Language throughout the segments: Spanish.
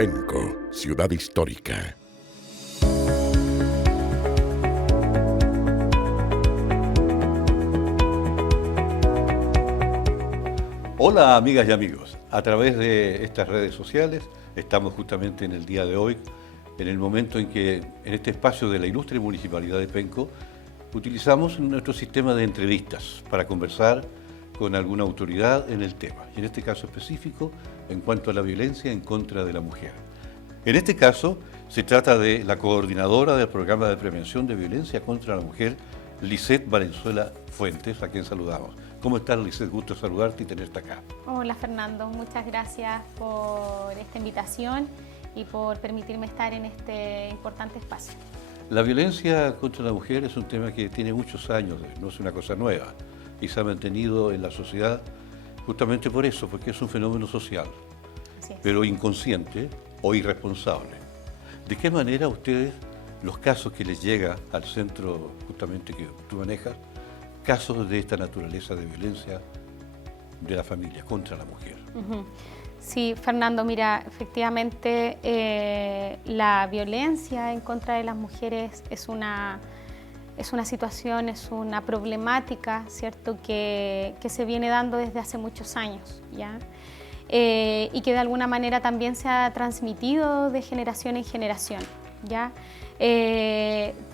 Penco, ciudad histórica. Hola amigas y amigos, a través de estas redes sociales estamos justamente en el día de hoy, en el momento en que en este espacio de la ilustre Municipalidad de Penco utilizamos nuestro sistema de entrevistas para conversar con alguna autoridad en el tema, y en este caso específico en cuanto a la violencia en contra de la mujer. En este caso se trata de la coordinadora del programa de prevención de violencia contra la mujer, Lisette Valenzuela Fuentes, a quien saludamos. ¿Cómo estás, Lisette? Gusto saludarte y tenerte acá. Hola, Fernando. Muchas gracias por esta invitación y por permitirme estar en este importante espacio. La violencia contra la mujer es un tema que tiene muchos años, no es una cosa nueva, y se ha mantenido en la sociedad justamente por eso, porque es un fenómeno social, pero inconsciente o irresponsable. ¿De qué manera ustedes, los casos que les llega al centro justamente que tú manejas, casos de esta naturaleza de violencia de la familia contra la mujer? Sí, Fernando, mira, efectivamente la violencia en contra de las mujeres es una situación, es una problemática, ¿cierto?, que se viene dando desde hace muchos años, ¿ya? Y que de alguna manera también se ha transmitido de generación en generación, ¿ya?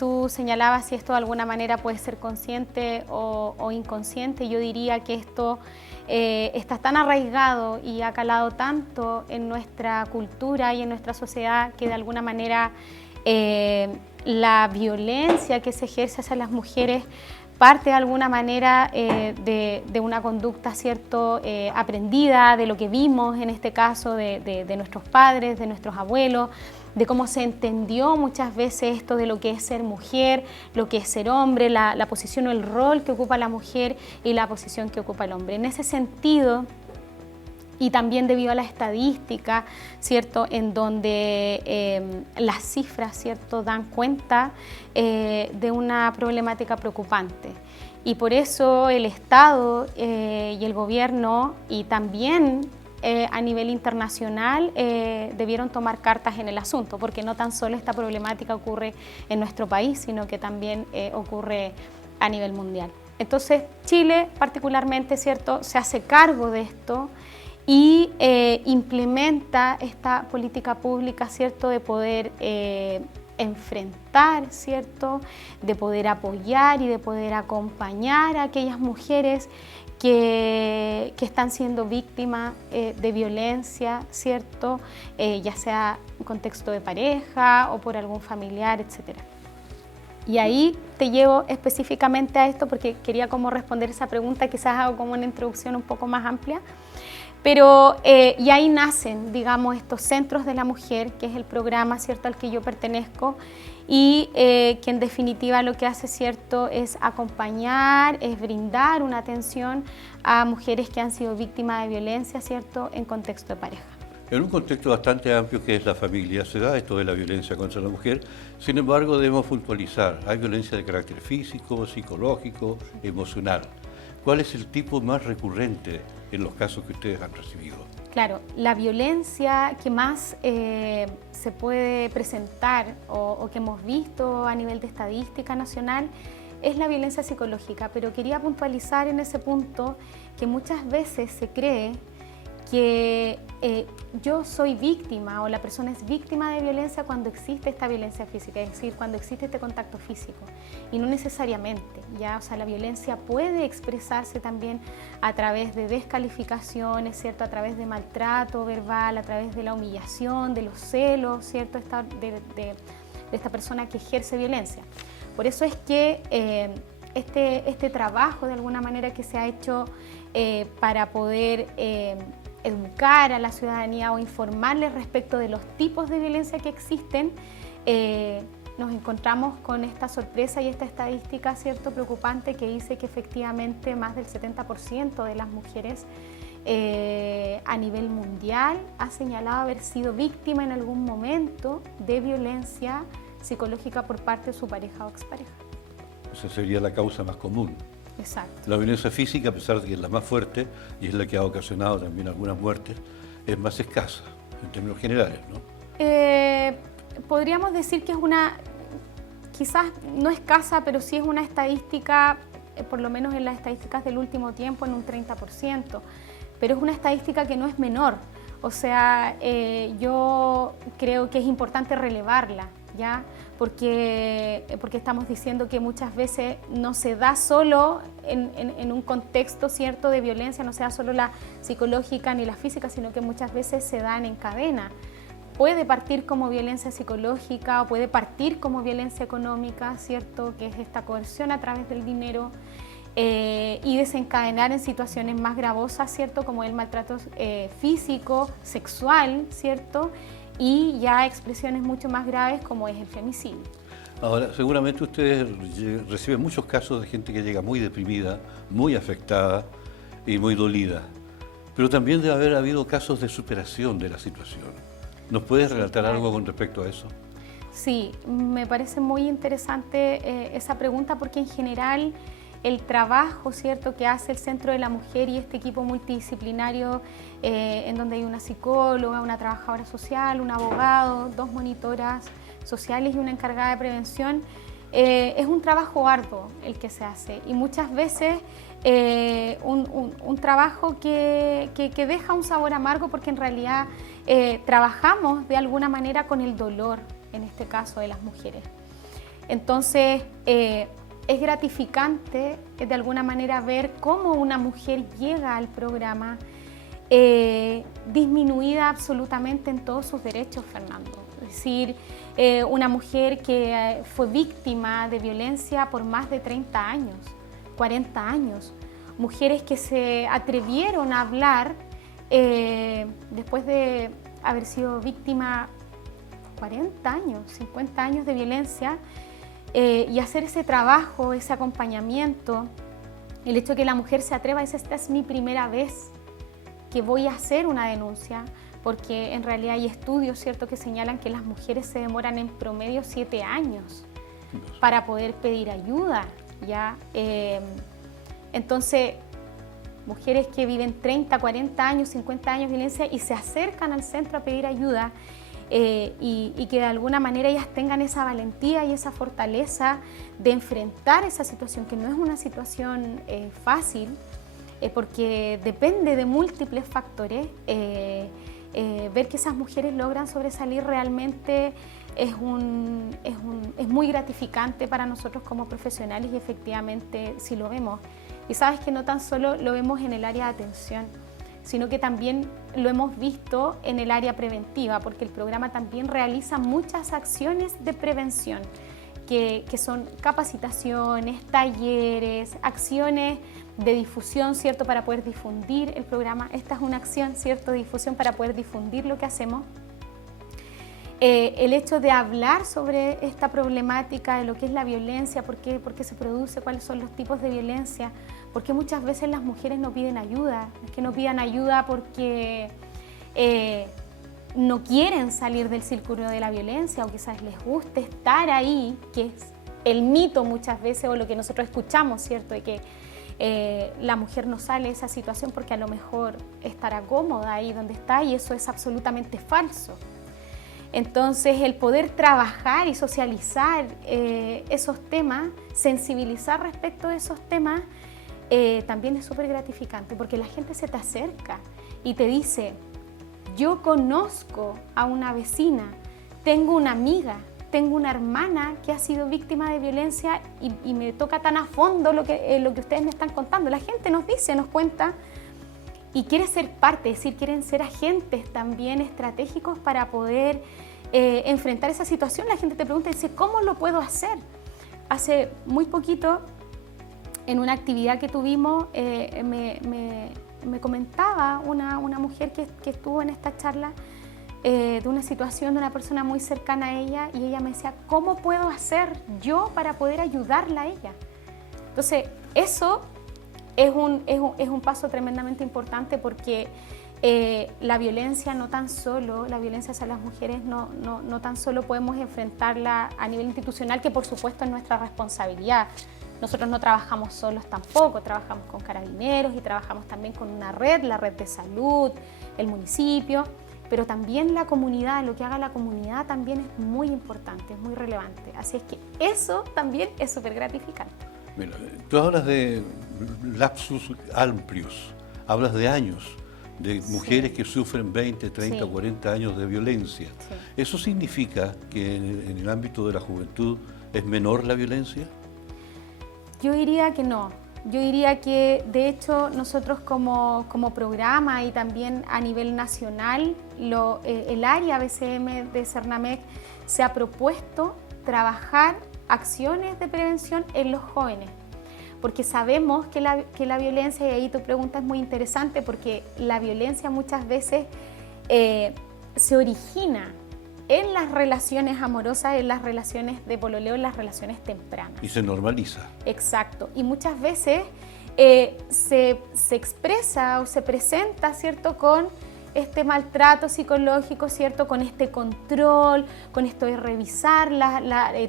Tú señalabas si esto de alguna manera puede ser consciente o inconsciente. Yo diría que esto está tan arraigado y ha calado tanto en nuestra cultura y en nuestra sociedad que de alguna manera la violencia que se ejerce hacia las mujeres parte de alguna manera de una conducta, ¿cierto?, aprendida, de lo que vimos en este caso de nuestros padres, de nuestros abuelos, de cómo se entendió muchas veces esto de lo que es ser mujer, lo que es ser hombre, la posición o el rol que ocupa la mujer y la posición que ocupa el hombre. En ese sentido, y también debido a la estadística, ¿cierto?, en donde las cifras, ¿cierto?, dan cuenta de una problemática preocupante. Y por eso el Estado y el gobierno y también a nivel internacional debieron tomar cartas en el asunto, porque no tan solo esta problemática ocurre en nuestro país, sino que también ocurre a nivel mundial. Entonces, Chile particularmente, ¿cierto?, se hace cargo de esto y implementa esta política pública, ¿cierto?, de poder enfrentar, ¿cierto?, de poder apoyar y de poder acompañar a aquellas mujeres que están siendo víctimas de violencia, ¿cierto?, ya sea en contexto de pareja o por algún familiar, etcétera. Y ahí te llevo específicamente a esto porque quería como responder esa pregunta, quizás hago como una introducción un poco más amplia. Pero y ahí nacen, digamos, estos centros de la mujer, que es el programa, ¿cierto?, al que yo pertenezco, y que en definitiva lo que hace, ¿cierto?, es acompañar, es brindar una atención a mujeres que han sido víctimas de violencia, ¿cierto?, en contexto de pareja. En un contexto bastante amplio que es la familia, se da esto de la violencia contra la mujer. Sin embargo, debemos puntualizar, hay violencia de carácter físico, psicológico, emocional. ¿Cuál es el tipo más recurrente en los casos que ustedes han recibido? Claro, la violencia que más se puede presentar o que hemos visto a nivel de estadística nacional es la violencia psicológica, pero quería puntualizar en ese punto que muchas veces se cree que yo soy víctima o la persona es víctima de violencia cuando existe esta violencia física, es decir, cuando existe este contacto físico, y no necesariamente, ¿ya? O sea, la violencia puede expresarse también a través de descalificaciones, ¿cierto?, a través de maltrato verbal, a través de la humillación, de los celos, ¿cierto?, de esta persona que ejerce violencia. Por eso es que este trabajo de alguna manera que se ha hecho para poder educar a la ciudadanía o informarles respecto de los tipos de violencia que existen, nos encontramos con esta sorpresa y esta estadística, ¿cierto?, preocupante, que dice que efectivamente más del 70% de las mujeres a nivel mundial ha señalado haber sido víctima en algún momento de violencia psicológica por parte de su pareja o expareja. Esa sería la causa más común. Exacto. La violencia física, a pesar de que es la más fuerte y es la que ha ocasionado también algunas muertes, es más escasa en términos generales, ¿no? Podríamos decir que es una, quizás no escasa, pero sí es una estadística, por lo menos en las estadísticas del último tiempo, en un 30%, pero es una estadística que no es menor. O sea, yo creo que es importante relevarla, ¿ya? Porque estamos diciendo que muchas veces no se da solo en un contexto cierto de violencia, no se da solo la psicológica ni la física, sino que muchas veces se dan en cadena. Puede partir como violencia psicológica o puede partir como violencia económica, ¿cierto? Que es esta coerción a través del dinero. Y desencadenar en situaciones más gravosas, ¿cierto? Como el maltrato físico, sexual, ¿cierto? Y ya expresiones mucho más graves como es el femicidio. Ahora, seguramente ustedes reciben muchos casos de gente que llega muy deprimida, muy afectada y muy dolida, pero también debe haber habido casos de superación de la situación. ¿Nos puedes relatar algo con respecto a eso? Sí, me parece muy interesante esa pregunta porque en general el trabajo, ¿cierto?, que hace el Centro de la Mujer y este equipo multidisciplinario en donde hay una psicóloga, una trabajadora social, un abogado, 2 monitoras sociales y una encargada de prevención, es un trabajo arduo el que se hace y muchas veces un trabajo que deja un sabor amargo porque en realidad trabajamos de alguna manera con el dolor, en este caso de las mujeres. Entonces, es gratificante de alguna manera ver cómo una mujer llega al programa disminuida absolutamente en todos sus derechos, Fernando. Es decir, una mujer que fue víctima de violencia por más de 30 años, 40 años. Mujeres que se atrevieron a hablar después de haber sido víctima 40 años, 50 años de violencia, y hacer ese trabajo, ese acompañamiento, el hecho de que la mujer se atreva a decir, esta es mi primera vez que voy a hacer una denuncia, porque en realidad hay estudios, ¿cierto?, que señalan que las mujeres se demoran en promedio 7 años para poder pedir ayuda, ¿ya? Entonces, mujeres que viven 30, 40 años, 50 años de violencia y se acercan al centro a pedir ayuda, y que de alguna manera ellas tengan esa valentía y esa fortaleza de enfrentar esa situación, que no es una situación fácil, porque depende de múltiples factores. Ver que esas mujeres logran sobresalir realmente es muy gratificante para nosotros como profesionales y efectivamente sí lo vemos. Y sabes que no tan solo lo vemos en el área de atención, sino que también lo hemos visto en el área preventiva, porque el programa también realiza muchas acciones de prevención, que son capacitaciones, talleres, acciones de difusión, ¿cierto?, para poder difundir el programa. Esta es una acción, ¿cierto?, de difusión para poder difundir lo que hacemos. El hecho de hablar sobre esta problemática de lo que es la violencia, por qué se produce, cuáles son los tipos de violencia, porque muchas veces las mujeres no piden ayuda, es que no pidan ayuda porque no quieren salir del círculo de la violencia o quizás les guste estar ahí, que es el mito muchas veces o lo que nosotros escuchamos, ¿cierto?, de que la mujer no sale de esa situación porque a lo mejor estará cómoda ahí donde está y eso es absolutamente falso. Entonces, el poder trabajar y socializar esos temas, sensibilizar respecto de esos temas, también es súper gratificante porque la gente se te acerca y te dice, yo conozco a una vecina, tengo una amiga, tengo una hermana que ha sido víctima de violencia y me toca tan a fondo lo que ustedes me están contando. La gente nos dice, nos cuenta y quiere ser parte, es decir, quieren ser agentes también estratégicos para poder enfrentar esa situación. La gente te pregunta y dice, ¿cómo lo puedo hacer? Hace muy poquito, en una actividad que tuvimos, me comentaba una mujer que estuvo en esta charla de una situación de una persona muy cercana a ella y ella me decía, ¿cómo puedo hacer yo para poder ayudarla a ella? Entonces, eso es un paso tremendamente importante porque la violencia no tan solo, la violencia hacia las mujeres no tan solo podemos enfrentarla a nivel institucional, que por supuesto es nuestra responsabilidad. Nosotros no trabajamos solos tampoco, trabajamos con carabineros y trabajamos también con una red, la red de salud, el municipio, pero también la comunidad, lo que haga la comunidad también es muy importante, es muy relevante. Así es que eso también es súper gratificante. Mira, tú hablas de lapsus amplios, hablas de años, de mujeres que sufren 20, 30, Sí. 40 años de violencia. Sí. ¿Eso significa que en el ámbito de la juventud es menor la violencia? Yo diría que no. Yo diría que, de hecho, nosotros como programa y también a nivel nacional, el área BCM de Cernamec se ha propuesto trabajar acciones de prevención en los jóvenes, porque sabemos que la violencia, y ahí tu pregunta es muy interesante, porque la violencia muchas veces se origina en las relaciones amorosas, en las relaciones de pololeo, en las relaciones tempranas. Y se normaliza. Exacto. Y muchas veces se expresa o se presenta, ¿cierto?, con este maltrato psicológico, ¿cierto?, con este control, con esto de revisar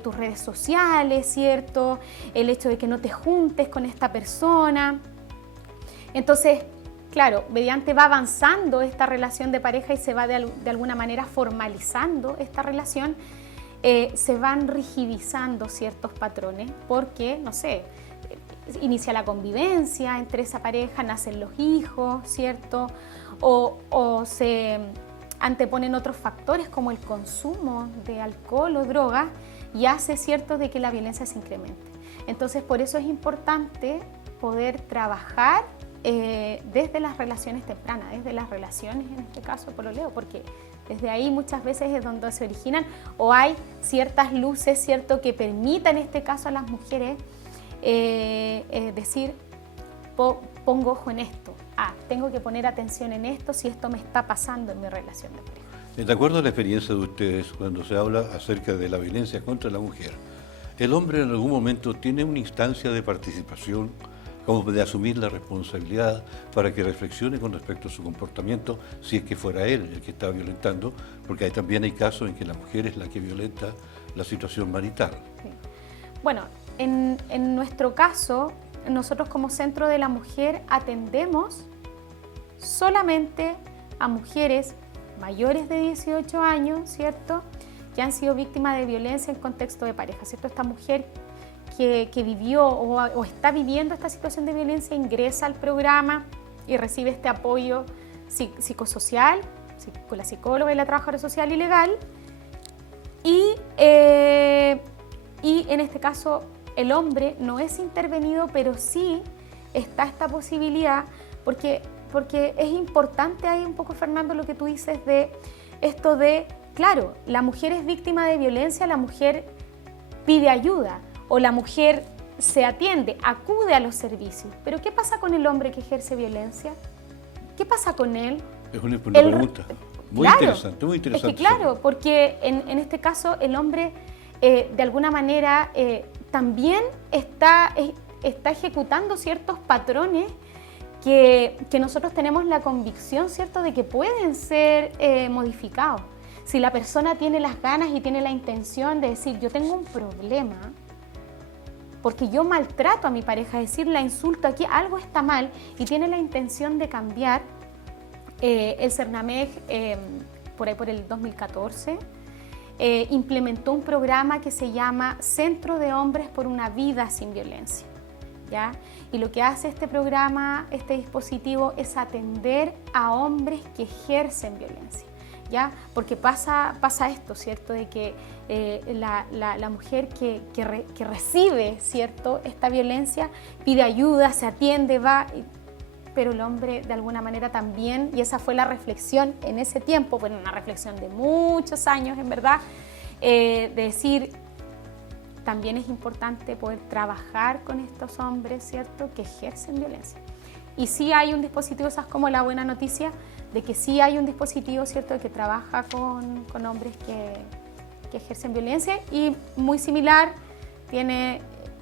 tus redes sociales, ¿cierto?, el hecho de que no te juntes con esta persona. Entonces, claro, mediante va avanzando esta relación de pareja y se va de alguna manera formalizando esta relación, se van rigidizando ciertos patrones porque, no sé, inicia la convivencia entre esa pareja, nacen los hijos, ¿cierto? O se anteponen otros factores como el consumo de alcohol o drogas y hace, ¿cierto?, de que la violencia se incremente. Entonces, por eso es importante poder trabajar desde las relaciones tempranas, desde las relaciones, en este caso pololeo, porque desde ahí muchas veces es donde se originan o hay ciertas luces, ¿cierto?, que permitan en este caso a las mujeres decir, pongo ojo en esto, tengo que poner atención en esto si esto me está pasando en mi relación de pareja. De acuerdo a la experiencia de ustedes, cuando se habla acerca de la violencia contra la mujer, ¿el hombre en algún momento tiene una instancia de participación, como de asumir la responsabilidad para que reflexione con respecto a su comportamiento, si es que fuera él el que está violentando? Porque también hay casos en que la mujer es la que violenta la situación marital. Sí. Bueno, en nuestro caso, nosotros como Centro de la Mujer atendemos solamente a mujeres mayores de 18 años, ¿cierto?, que han sido víctimas de violencia en contexto de pareja, ¿cierto? Esta mujer que vivió o está viviendo esta situación de violencia ingresa al programa y recibe este apoyo psicosocial con la psicóloga y la trabajadora social y legal. Y en este caso el hombre no es intervenido, pero sí está esta posibilidad, porque es importante ahí un poco, Fernando, lo que tú dices de esto de, claro, la mujer es víctima de violencia, la mujer pide ayuda o la mujer se atiende, acude a los servicios. Pero ¿qué pasa con el hombre que ejerce violencia? ¿Qué pasa con él? Es una pregunta muy interesante, muy interesante. Es que claro, porque en este caso el hombre de alguna manera también está ejecutando ciertos patrones que nosotros tenemos la convicción, ¿cierto?, de que pueden ser modificados. Si la persona tiene las ganas y tiene la intención de decir, yo tengo un problema, porque yo maltrato a mi pareja, es decir, la insulto aquí, algo está mal, y tiene la intención de cambiar, el Cernamec, por ahí por el 2014, implementó un programa que se llama Centro de Hombres por una Vida Sin Violencia, ¿ya? Y lo que hace este programa, este dispositivo, es atender a hombres que ejercen violencia, ¿ya? Porque pasa esto, ¿cierto?, de que la mujer que recibe, ¿cierto?, esta violencia pide ayuda, se atiende, va, pero el hombre de alguna manera también, y esa fue la reflexión en ese tiempo, bueno, una reflexión de muchos años en verdad, de decir, también es importante poder trabajar con estos hombres, ¿cierto?, que ejercen violencia. Y sí hay un dispositivo, esa es como la buena noticia, de que sí hay un dispositivo, ¿cierto?, que trabaja con hombres que ejercen violencia, y muy similar, tiene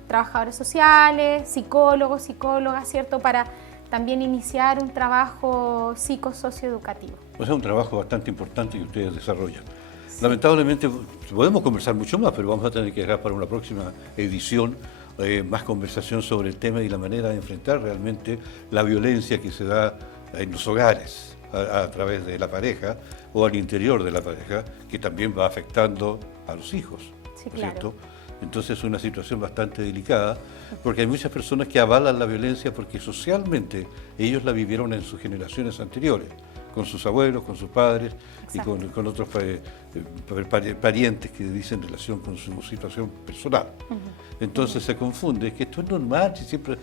trabajadores sociales, psicólogos, psicólogas, ¿cierto?, para también iniciar un trabajo psicosocioeducativo. O sea, un trabajo bastante importante que ustedes desarrollan. Sí. Lamentablemente podemos conversar mucho más, pero vamos a tener que dejar para una próxima edición más conversación sobre el tema y la manera de enfrentar realmente la violencia que se da en los hogares. a través de la pareja o al interior de la pareja, que también va afectando a los hijos, Sí, ¿no es claro. cierto? Entonces es una situación bastante delicada, porque hay muchas personas que avalan la violencia porque socialmente ellos la vivieron en sus generaciones anteriores, con sus abuelos, con sus padres y Exacto. con otros parientes que dicen relación con su situación personal. Entonces se confunde, que esto es normal, si siempre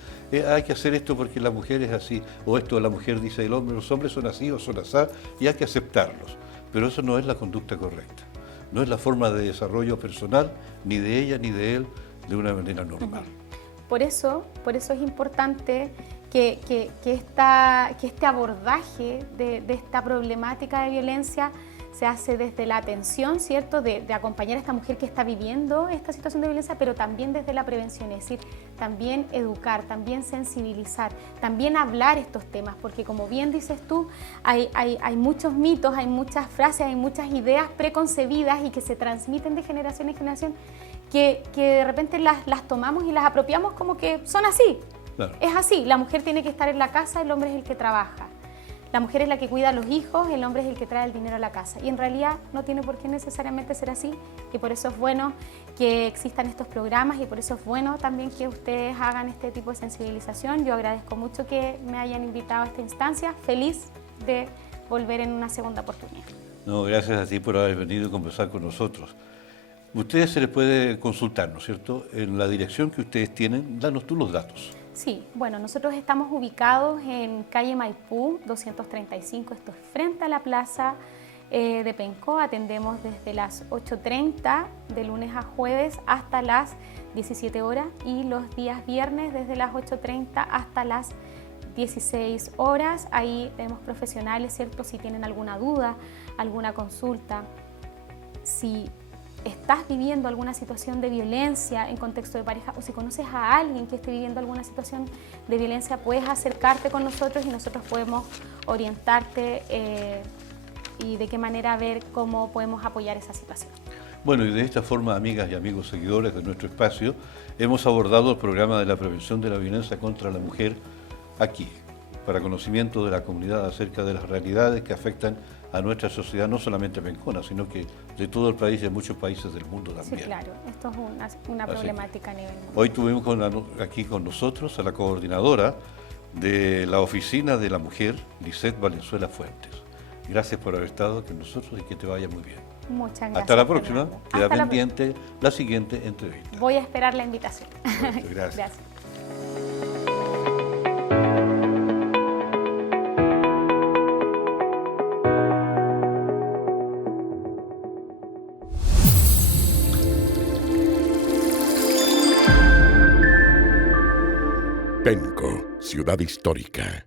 hay que hacer esto porque la mujer es así, o esto la mujer dice el hombre, los hombres son así o son así, y hay que aceptarlos. Pero eso no es la conducta correcta, no es la forma de desarrollo personal, ni de ella ni de él, de una manera normal. Por eso es importante que este abordaje de esta problemática de violencia se hace desde la atención, ¿cierto?, de acompañar a esta mujer que está viviendo esta situación de violencia, pero también desde la prevención, es decir, también educar, también sensibilizar, también hablar estos temas, porque como bien dices tú, hay muchos mitos, hay muchas frases, hay muchas ideas preconcebidas y que se transmiten de generación en generación que de repente las tomamos y las apropiamos como que son así. Claro. Es así, la mujer tiene que estar en la casa, el hombre es el que trabaja. La mujer es la que cuida a los hijos, el hombre es el que trae el dinero a la casa. Y en realidad no tiene por qué necesariamente ser así, y por eso es bueno que existan estos programas y por eso es bueno también que ustedes hagan este tipo de sensibilización. Yo agradezco mucho que me hayan invitado a esta instancia, feliz de volver en una segunda oportunidad. No, gracias a ti por haber venido a conversar con nosotros. Ustedes se les puede consultar, ¿no es cierto?, en la dirección que ustedes tienen. Danos tú los datos. Sí, bueno, nosotros estamos ubicados en calle Maipú 235, esto es frente a la plaza de Pencó. Atendemos desde las 8:30 de lunes a jueves hasta las 17 horas y los días viernes desde las 8:30 hasta las 16 horas. Ahí tenemos profesionales, ¿cierto? Si tienen alguna duda, alguna consulta, si estás viviendo alguna situación de violencia en contexto de pareja o si conoces a alguien que esté viviendo alguna situación de violencia, puedes acercarte con nosotros y nosotros podemos orientarte y de qué manera ver cómo podemos apoyar esa situación. Bueno, y de esta forma, amigas y amigos seguidores de nuestro espacio, hemos abordado el programa de la prevención de la violencia contra la mujer aquí, para conocimiento de la comunidad acerca de las realidades que afectan a nuestra sociedad, no solamente pencona, sino que de todo el país y de muchos países del mundo también. Sí, claro, esto es una problemática a nivel mundial. Hoy tuvimos aquí con nosotros a la coordinadora de la Oficina de la Mujer, Lisette Valenzuela Fuentes. Gracias por haber estado con nosotros y que te vaya muy bien. Muchas gracias. Hasta la próxima, Fernando. queda Hasta la pendiente la siguiente entrevista. Voy a esperar la invitación. Perfecto, gracias. Gracias. Penco, ciudad histórica.